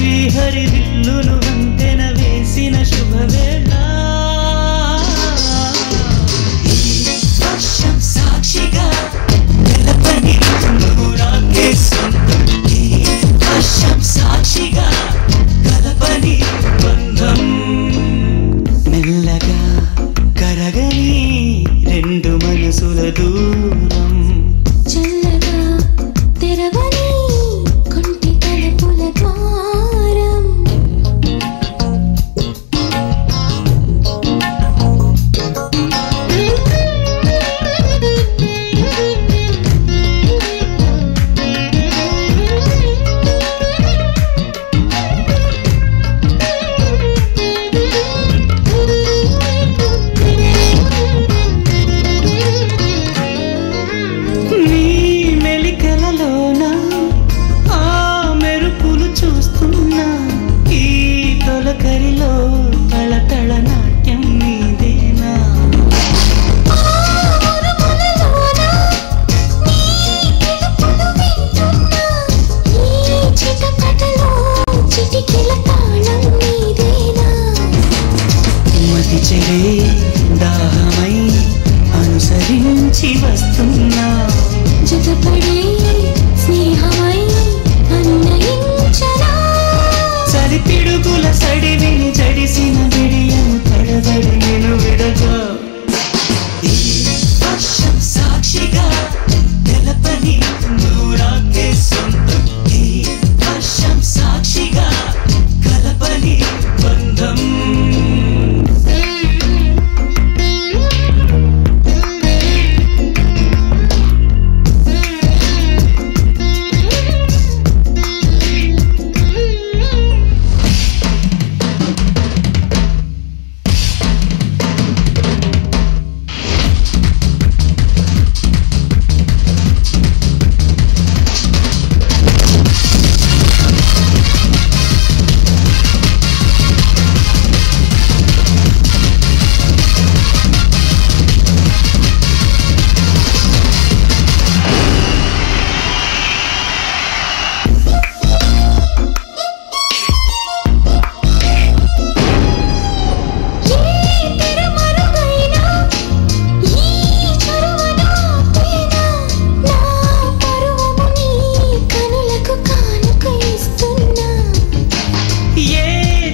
శ్రీహరి విల్లును వంతెన వేసిన శుభవేళ వర్షం సాక్షిగా తెలపని నూరాకే సొంతం వర్షం సాక్షిగా కలపని బంధం మెల్లగా కరగని రెండు మనసుల దూరం చల్లగా తెరవని కొంటి తలుపుల ద్వారం కరిలో తళతళ నాట్యం నీదేనా మతి చెడే దాహమై అనుసరించి వస్తున్నా జతపడే స్నేహమై అన్నయించనా సరిపిడుగుల సడివిని జడిసిన విడియము తడబడి నేను విడగా వర్షం సాక్షిగా తెలపని నూరాకే సొంతం వర్షం సాక్షిగా కలపని బంధం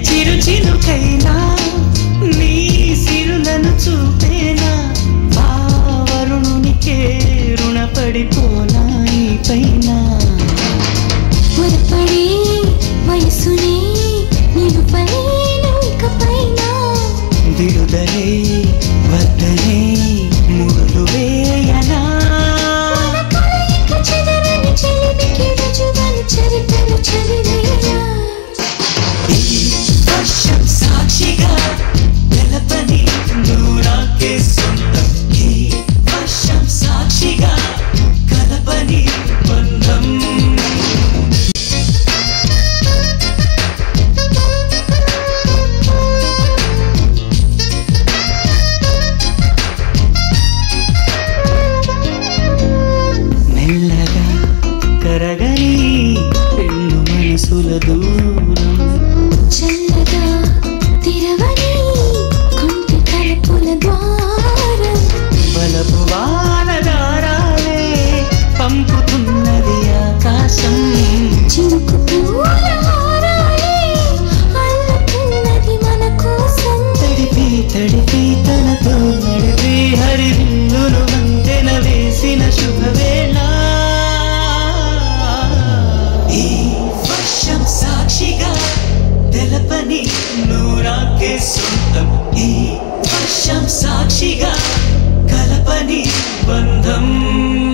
చిరుచినుకైనా నీ సిరులను చూపేనా ఆ వరుణునికే రుణపడిపోనా ఈ పైన మురపడే వయసునే నేను పలేను ఇకపైన విడుదలే వద్దనే మురులు వేయనా కలయిక చెదరని చెలిమికి రుజువను చరితను చదివేనా వర్షం సాక్షిగా తెలపని నూరాకే సొంతం వర్షం సాక్షిగా కలపని బంధం మెల్లగా కరగని రెండు మనసుల దూరం చల్లగా తెరవని కొంటి తలుపుల ద్వారం బలపు వానదారాలే పంపుతున్నది ఆకాశం చినుకు పూల హారాలే అల్లుతున్నది మన కోసం తడిపి తడిపి తనతో నడిపి హరివిల్లును వంతెన వేసిన శుభవేళ ఈ వర్షం సాక్షిగా తెలపని నూరాకే సొంతం ఈ వర్షం సాక్షిగా